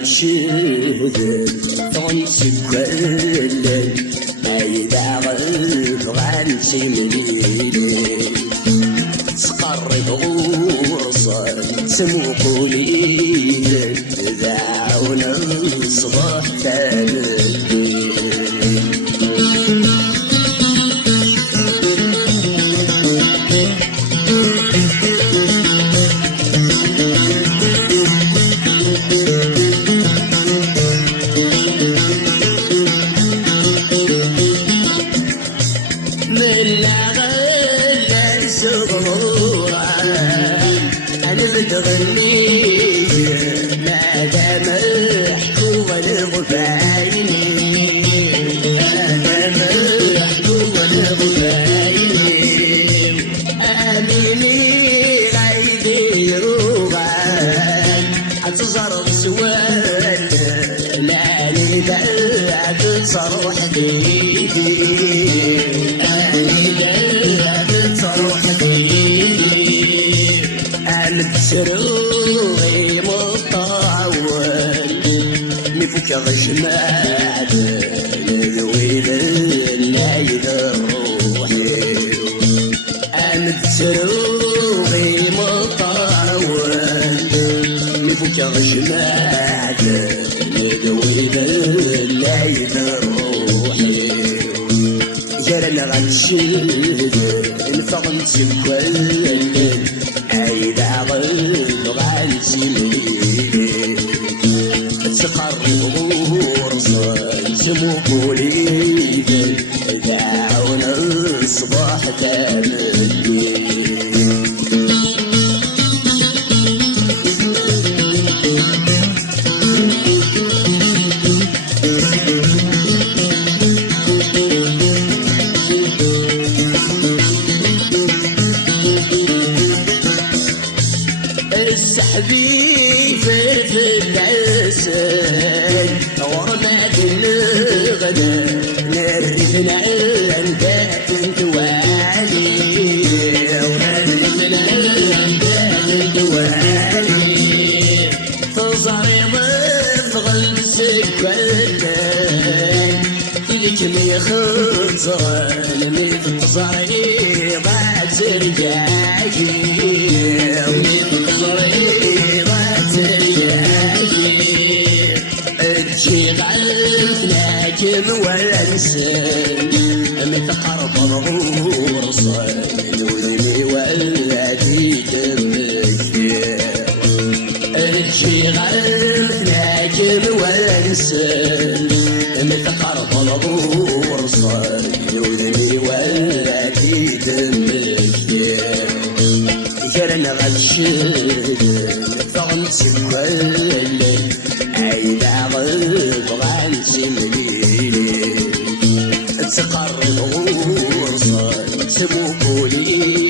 غتشد تغنسي كل أيدا غلب غنسي مليلي تقرب غرصة سمو قولي دعون الصبح تبدي تغني ما دام محكوم الغفايني ما دام محكوم الغفايني آميني غايدي روغان أتصرف سوال لا لذا تتصر وحدي سروي مطاول مفك غشمات ذوي بالليل روحي أنا سروي مطاول مفك غشمات ذوي بالليل روحي جرى غتشد الفغنسي كل أيدا غلب غنسي مليلي تقرب غرصة سمو قولي دعون الصباح تملي السحبي في العسل ورمات الغدا نرثنا انت توالي ونرثنا انت توالي تزري ضد غلس الكلان تلك مي خنزران مي تزري ضد رجاجي تجي غلف لكن والانسان متقرب غورصا من وذني والذي تبكير تجي غلف لكن والانسان متقرب غورصا من وذني والذي تبكير جرنا غتشد تغنسي كل أيدا غلب غنسي مليلي تقرب غورصة سمو قولي